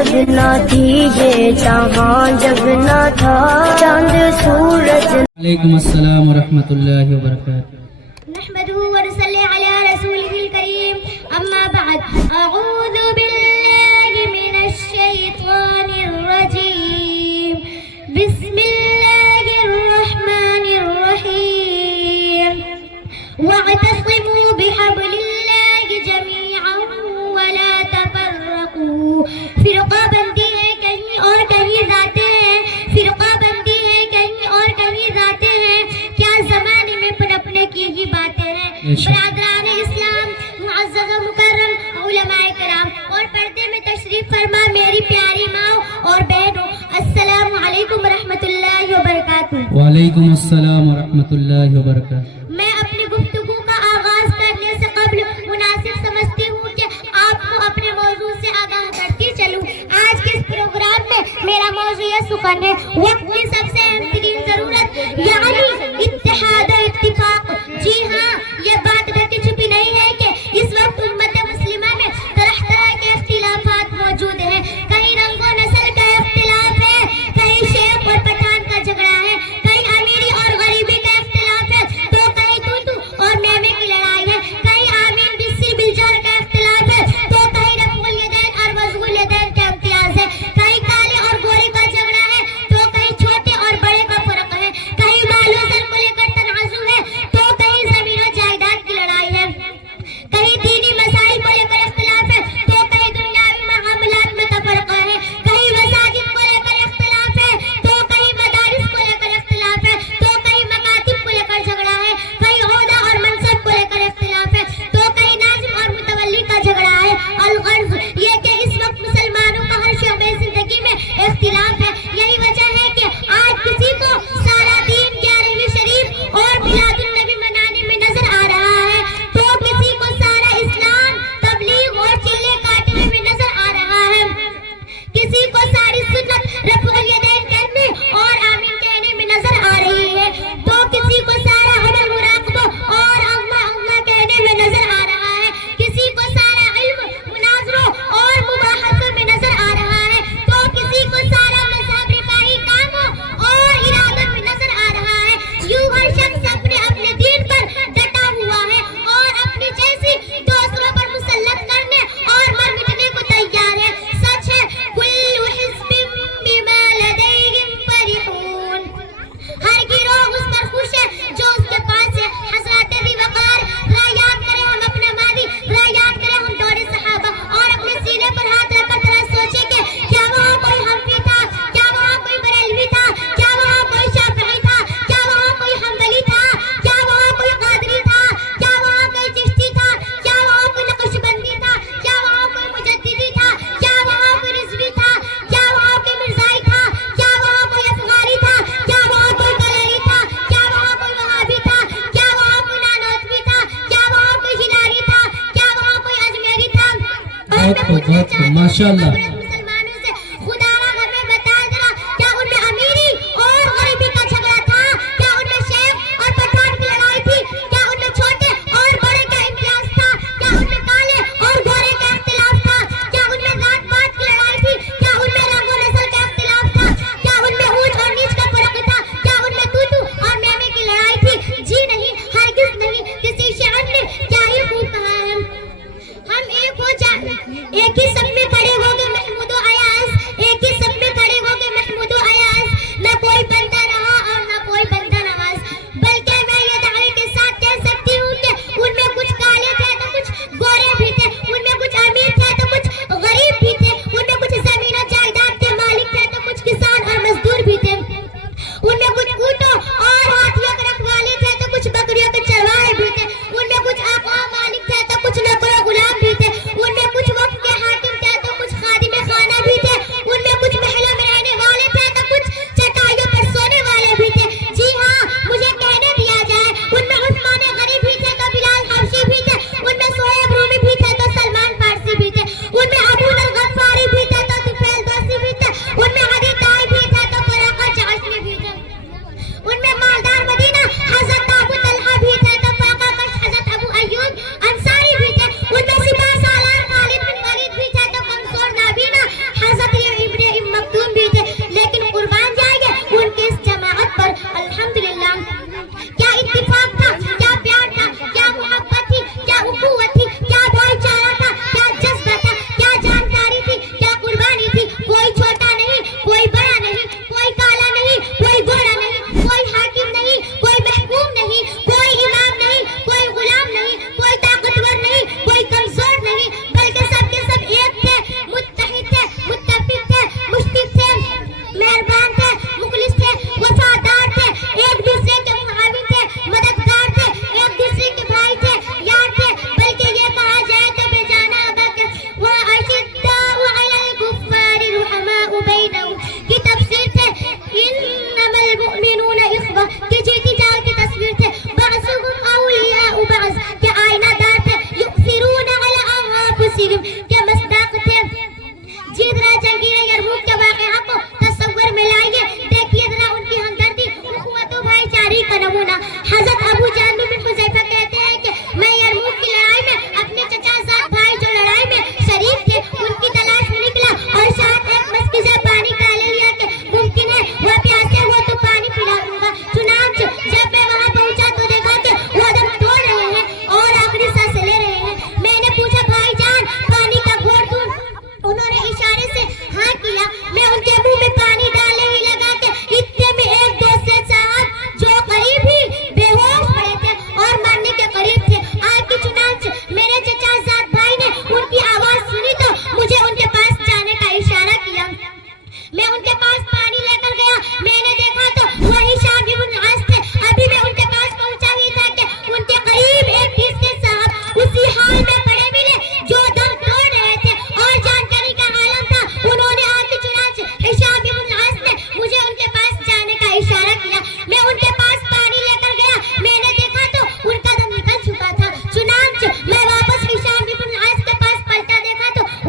जब ना थी ये जहाँ जब ना था चांद सूरज। वालेकुम अस्सलाम व रहमतुल्लाहि व बरकातुहू। नहमदुहु व नसल्ली अला रसूलिहिल करीम, अम्मा बअद। अऊज़ु बिल्लाहि मिनश शैतानिर रजीम, बिस्मिल्लाहिर रहमानिर रहीम। वअतसिमू बिहब्लिल्लाहि जमीअन व ला तफर्रकू। फिरका बंदी है कहीं और कहीं जाते हैं, फिरका बंदी है कहीं और कहीं जाते हैं। क्या जमाने में पनपने की ही बातें हैं। बरादरान इस्लाम, मुअज़्ज़ज़ व मुकर्रम उलमाए कराम और पर्दे में तशरीफ फरमा मेरी प्यारी माँ और बहनों, अस्सलामु अलैकुम व रहमतुल्लाहि व बरकातुहू। वालेकुम अस्सलाम व रहमतुल्लाहि व बरकातुहू। मैं अपनी गुफ्तगू का आगाज करने से कब्ल मुनासिब समझती हूँ कि आपको अपने मौजू से आगाह करती चलूँ। आज के इस प्रोग्राम में मेरा मौजू यह सुखन है, वक्त की सबसे अहम तरीन जरूरत यानी इत्तेहाद और इत्तिफाक। जी हाँ, ये बात ढकी छुपी नहीं है कि इस वक्त उम्मत मुस्लिमा में तरह तरह के इख्तिलाफात मौजूद हैं। कहीं रंगो नस्ल का इख्तिलाफ है, कहीं शेख और पठान का झगड़ा है, कहीं अमीरी और गरीबी का इख्तिलाफ है, तो कहीं तू और मैं की लड़ाई है, कहीं आमीन बिस्सी बिलजार का इख्तिलाफ है, तो कहीं रफुल यदैन और वज़ुल यदैन का इम्तियाज है, कहीं काले और गोरे का झगड़ा है, तो कहीं छोटे और बड़े का फर्क है, कहीं माल वज़न को लेकर तनाज़ुर है, तो कहीं ज़मीन और जायदाद की लड़ाई है, कहीं दीनी मसाइल को लेकर इख्तिलाफ है, तो कहीं दुनियावी मामलात में तफरका है, कहीं मसाजिद को लेकर इख्तिलाफ है, तो कहीं मदारिस को लेकर इख्तिलाफ है, तो कहीं मकातिब को लेकर झगड़ा है, कहीं ओहदा और मनसब को लेकर इख्तिलाफ है, तो कहीं नाज़िम और मुतवल्ली का झगड़ा है। अलगर्ज़ ये कि इस वक्त मुसलमानों का हर शोबे जिंदगी में इख्तिलाफ है। यही वजह है कि आज किसी को सारा दीन 11वीं शरीफ और मिलादुन नबी मनाने में नजर आ रहा है, तो किसी को सारा इस्लाम तबलीग और चीले काटने में नजर आ रहा है, किसी को सारी सुन्नत रफ़ुल यदैन करने और आमीन कहने में नजर आ रही है, तो किसी को सारा अमल मुराक़बा और अल्लाह अल्लाह कहने में नजर आ रहा है, किसी को सारा इल्म मुनाज़रों और मुबाहसों में नजर आ रहा है, तो किसी को सारा मज़हब रिफ़ाही कामों और इरादों में नजर आ रहा है। यूं हर शख्स अपने अपने दीन पर डटा हुआ है और अपनी जैसी दूसरों पर मुसल्लत करने और मर मिटने को तैयार है। सच है, कुल्लु हिज़्बिन बिमा लदैहिम फरिहून। हर गिरोह उस पर खुश है जो उसके पास है। हज़रत ज़ी वक़ार, ज़रा याद करें हम अपना मादी, ज़रा याद करें हम दौरे सहाबा और अपने सीने पर हाथ रखकर ज़रा सोचें कि क्या वहाँ कोई हनफी था, क्या वहाँ कोई बरेलवी था, क्या वहाँ कोई शाफ़िई था, क्या वहाँ कोई हम्बली था, क्या वहाँ कोई क़ादरी था, क्या वहाँ कोई चिश्ती था, क्या वहाँ कोई नक्शबंदी था, क्या वहाँ कोई मुजद्दिदी था, क्या वहाँ कोई रिज़वी था, क्या वहाँ कोई मिर्ज़ाई था, क्या वहाँ कोई अफ़गानी था, क्या वहाँ कोई कलरी था, क्या वहाँ कोई वहाबी था, क्या वहाँ कोई नानोतवी था, क्या वहाँ कोई हिलारी था, क्या वहाँ कोई अजमेरी था। और मैं पूछना चाहती हूँ माशाअल्लाह। मुसलमानों से, खुदारा हमें बता जरा, क्या उनमें अमीरी और गरीबी का झगड़ा था, क्या उनमें शेख और पठान की लड़ाई थी, क्या उनमें छोटे और बड़े का इम्तियाज था, क्या उनमें काले और गोरे का इख्तिलाफ था, क्या उनमें जात पात की लड़ाई थी, क्या उनमें रंग और नस्ल का इख्तिलाफ था, क्या उनमें ऊंच और नीच का फर्क था, क्या उनमें तू और मैं की लड़ाई थी? जी नहीं, हरगिज़ नहीं। किसी शायर ने क्या ही खूब कहा है, हम एक हो जाए, एक ही सब में खड़े हो गए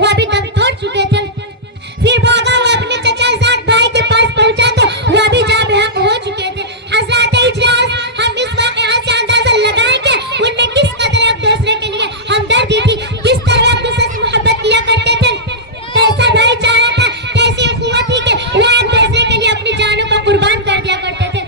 वो अभी तक छोड़ चुके थे। फिर भागा वो अपने चचाजाद भाई के पास पहुंचा तो वो अभी जा बेहक हो चुके थे। हज़रत इजलास, हम इस वाक़या से अंदाजा लगाएंगे उनमें किस कदर एक दूसरे के लिए हमदर्दी थी, किस तरह एक दूसरे से मोहब्बत किया करते थे, कैसा भाईचारा था, कैसी अखुवत थी कि वो एक दूसरे के लिए अपनी जानों को कुर्बान कर दिया करते थे।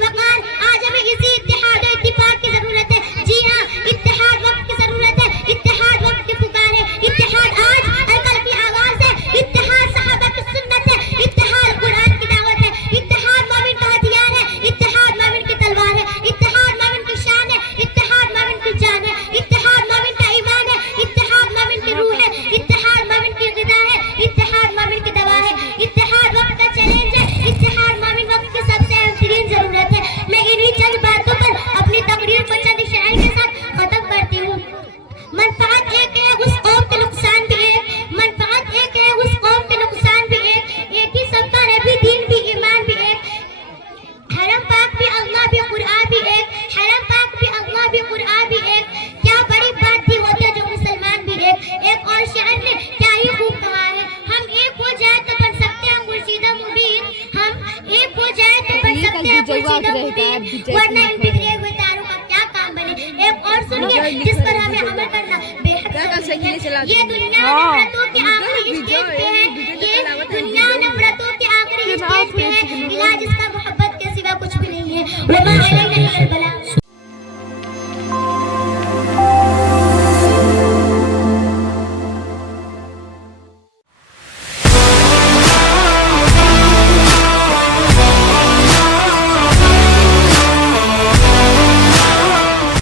वक़ार, आज हमें इसी इत्तेहाद और इत्तिफाक की जरूरत है। जी हाँ, इत्तेहाद वक्त की जरूरत है, इत्तेहाद वक्त की पुकार है। इत्तेहाद आज अलकल की आवाज है, इत्तेहाद सहाबा की सुन्नत है, इत्तेहाद कुरान की दावत है, इत्तेहाद मोमिन का हथियार है, इत्तेहाद मोमिन की तलवार है, इत्तेहाद मोमिन की शान है, इत्तेहाद मोमिन की जान है, इत्तेहाद मोमिन का ईमान है, इत्तेहाद मोमिन की रूह है, इत्तेहाद मोमिन की ग़िज़ा है, इत्तेहाद मोमिन की दवा है, इत्तेहाद वक्त का चैलेंज है, इत्तेहाद मोमिन वक्त की सबसे अहम जरूरत है। मैं इन्हीं चंद बातों पर अपनी तकरीर को चंद शायरी के साथ खत्म करती हूँ। मनफात एक है, उस कौम के नुकसान भी एक, मनफात एक है, उस कौम के नुकसान भी एक ही सबका नबी, दीन भी, ईमान भी एक, हरम पाक भी, अल्लाह भी, कुरान भी एक, हरम पाक भी, अल्लाह भी, कुरान भी एक, क्या बड़ी बात थी होते जो मुसलमान भी एक और शायर ने क्या ही खूब कहा है, हम एक हो जाए तो बन सकते हैं मुर्शिदा मुबीन, हम एक हो जाए तो बन सकते हैं मुर्शिदा मुबीन, वरना इन बिखरे हुए तारों का क्या काम बने। एक और सुनिए जिस पर हमें अमल करना बेहद जरूरी है। ये दुनिया नफरतों के आखिरी स्टेज पे है, ये दुनिया नफरतों के आखिरी स्टेज पे है, इलाज इसका मोहब्बत के सिवा कुछ भी नहीं है।